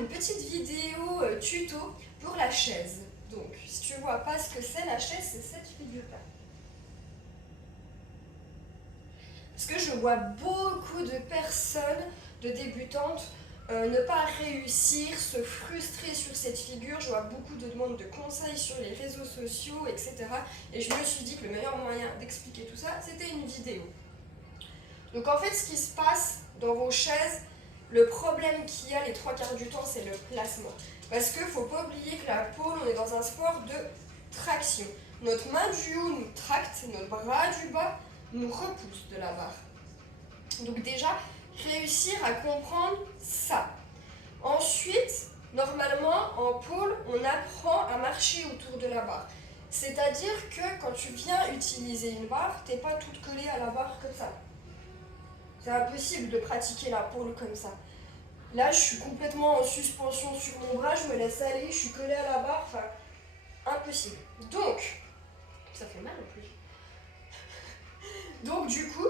une petite vidéo tuto pour la chaise. Donc, si tu vois pas ce que c'est la chaise, c'est cette figure-là. Parce que je vois beaucoup de personnes, de débutantes, ne pas réussir, se frustrer sur cette figure. Je vois beaucoup de demandes de conseils sur les réseaux sociaux, etc. Et je me suis dit que le meilleur moyen d'expliquer tout ça, c'était une vidéo. Donc en fait, ce qui se passe dans vos chaises, le problème qu'il y a les 3/4 du temps, c'est le placement. Parce qu'il ne faut pas oublier que la pole, on est dans un sport de traction. Notre main du haut nous tracte, notre bras du bas nous repousse de la barre. Donc déjà, réussir à comprendre ça. Ensuite, normalement, en pole, on apprend à marcher autour de la barre. C'est-à-dire que quand tu viens utiliser une barre, tu n'es pas toute collée à la barre comme ça. C'est impossible de pratiquer la pole comme ça. Là, je suis complètement en suspension sur mon bras, je me laisse aller, je suis collée à la barre, enfin, impossible. Donc, ça fait mal en plus. Donc du coup,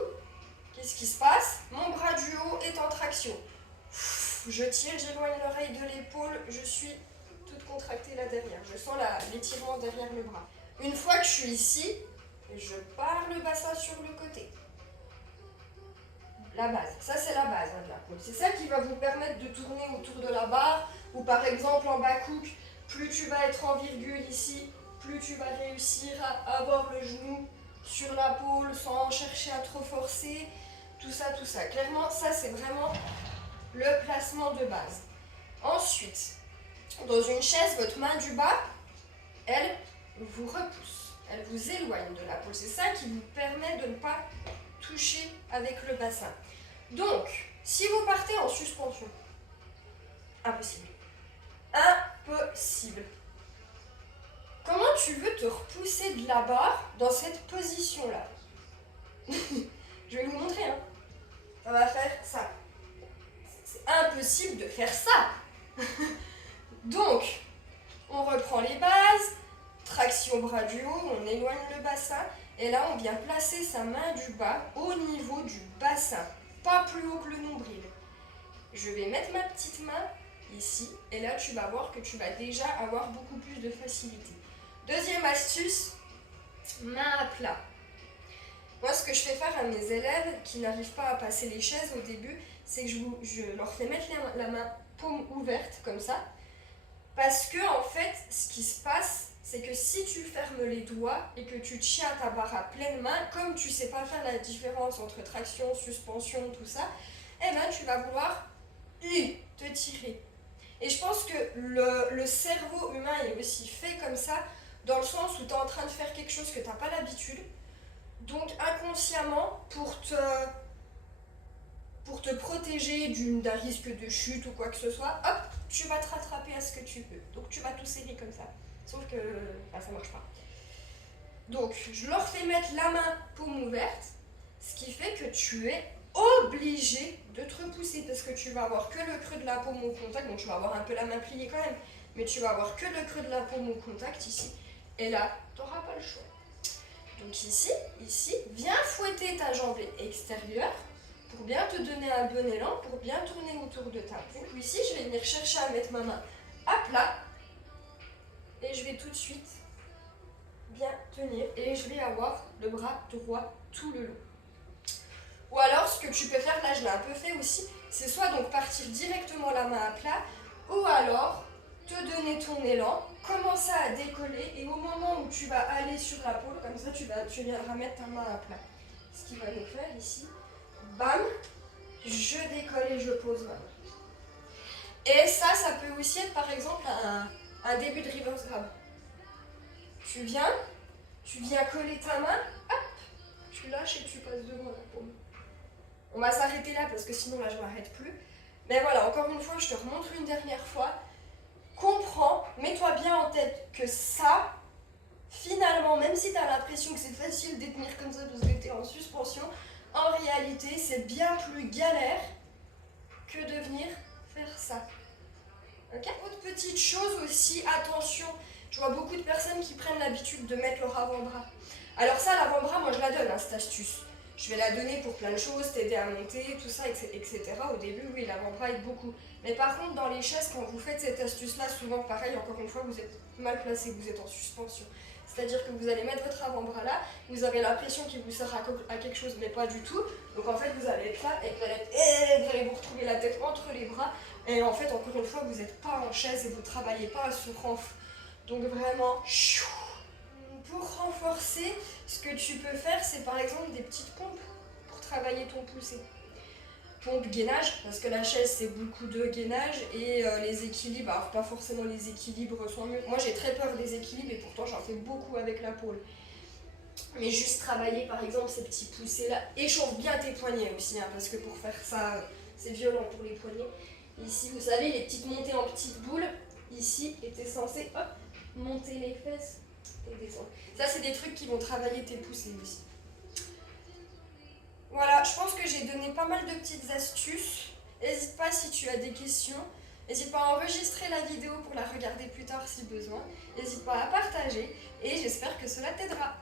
qu'est-ce qui se passe? Mon bras du haut est en traction. Je tire, j'éloigne l'oreille de l'épaule, je suis toute contractée là derrière. Je sens l'étirement derrière le bras. Une fois que je suis ici, je pars le bassin sur le côté. La base, ça c'est la base de la pole. C'est ça qui va vous permettre de tourner autour de la barre, ou par exemple en back-hook, plus tu vas être en virgule ici, plus tu vas réussir à avoir le genou sur la pole sans chercher à trop forcer, tout ça, tout ça. Clairement, ça c'est vraiment le placement de base. Ensuite, dans une chaise, votre main du bas, elle vous repousse, elle vous éloigne de la pole. C'est ça qui vous permet de ne pas toucher avec le bassin. Donc, si vous partez en suspension, impossible. Impossible. Comment tu veux te repousser de la barre dans cette position-là? Je vais vous montrer. Hein. Ça va faire ça. C'est impossible de faire ça. Donc, on reprend les bases, traction bras du haut, on éloigne le bassin, et là on vient placer sa main du bas au niveau du bassin, pas plus haut que le nombril. Je vais mettre ma petite main ici, et là tu vas voir que tu vas déjà avoir beaucoup plus de facilité. Deuxième astuce, main à plat. Moi, ce que je fais faire à mes élèves qui n'arrivent pas à passer les chaises au début, c'est que je leur fais mettre la main paume ouverte, comme ça. Parce que, en fait, ce qui se passe, c'est que si tu fermes les doigts et que tu tiens ta barre à pleine main, comme tu ne sais pas faire la différence entre traction, suspension, tout ça, eh ben, tu vas vouloir te tirer. Et je pense que le cerveau humain est aussi fait comme ça, dans le sens où tu es en train de faire quelque chose que tu n'as pas l'habitude. Donc inconsciemment, pour te protéger d'un risque de chute ou quoi que ce soit, hop, tu vas te rattraper à ce que tu peux. Donc tu vas tout serrer comme ça. Sauf que ça ne marche pas. Donc je leur fais mettre la main paume ouverte, ce qui fait que tu es obligé de te repousser parce que tu vas avoir que le creux de la paume au contact. Donc tu vas avoir un peu la main pliée quand même, mais tu vas avoir que le creux de la paume au contact ici. Et là, tu n'auras pas le choix. Donc ici, viens fouetter ta jambe extérieure pour bien te donner un bon élan, pour bien tourner autour de ta peau. Ici, je vais venir chercher à mettre ma main à plat et je vais tout de suite bien tenir et je vais avoir le bras droit tout le long. Ou alors, ce que tu peux faire, là je l'ai un peu fait aussi, c'est soit donc partir directement la main à plat ou alors te donner ton élan, commencer à décoller et au moment où tu vas aller sur la pole, comme ça tu viendras mettre ta main à plat. Ce qui va nous faire ici, bam, je décolle et je pose ma main. Et ça peut aussi être par exemple un début de reverse grab. Tu viens coller ta main, hop, tu lâches et tu passes devant la paume. On va s'arrêter là parce que sinon là je ne m'arrête plus. Mais voilà, encore une fois, je te remontre une dernière fois. Comprends, mets-toi bien en tête que ça, finalement, même si tu as l'impression que c'est facile de tenir comme ça parce que tu es en suspension, en réalité, c'est bien plus galère que de venir faire ça. Ok ? Autre petite chose aussi, attention, je vois beaucoup de personnes qui prennent l'habitude de mettre leur avant-bras. Alors ça, l'avant-bras, moi je la donne, cette astuce. Je vais la donner pour plein de choses, t'aider à monter, tout ça, etc. Au début, oui, l'avant-bras aide beaucoup. Mais par contre, dans les chaises, quand vous faites cette astuce-là, souvent, pareil, encore une fois, vous êtes mal placé, vous êtes en suspension. C'est-à-dire que vous allez mettre votre avant-bras là, vous avez l'impression qu'il vous sert à quelque chose, mais pas du tout. Donc en fait, vous allez être là et vous allez vous retrouver la tête entre les bras. Et en fait, encore une fois, vous n'êtes pas en chaise et vous ne travaillez pas sur renf. Donc vraiment, pour renforcer, ce que tu peux faire, c'est par exemple des petites pompes pour travailler ton poussé. Pompe gainage, parce que la chaise c'est beaucoup de gainage et les équilibres, alors pas forcément les équilibres sont mieux. Moi j'ai très peur des équilibres et pourtant j'en fais beaucoup avec la pôle. Mais juste travailler par exemple ces petits poussés là, échauffe bien tes poignets aussi, hein, parce que pour faire ça c'est violent pour les poignets. Ici vous savez les petites montées en petites boules, ici et t'es censé hop, monter les fesses et descendre. Ça c'est des trucs qui vont travailler tes poussés aussi. Voilà, je pense que j'ai donné pas mal de petites astuces. N'hésite pas si tu as des questions. N'hésite pas à enregistrer la vidéo pour la regarder plus tard si besoin. N'hésite pas à partager et j'espère que cela t'aidera.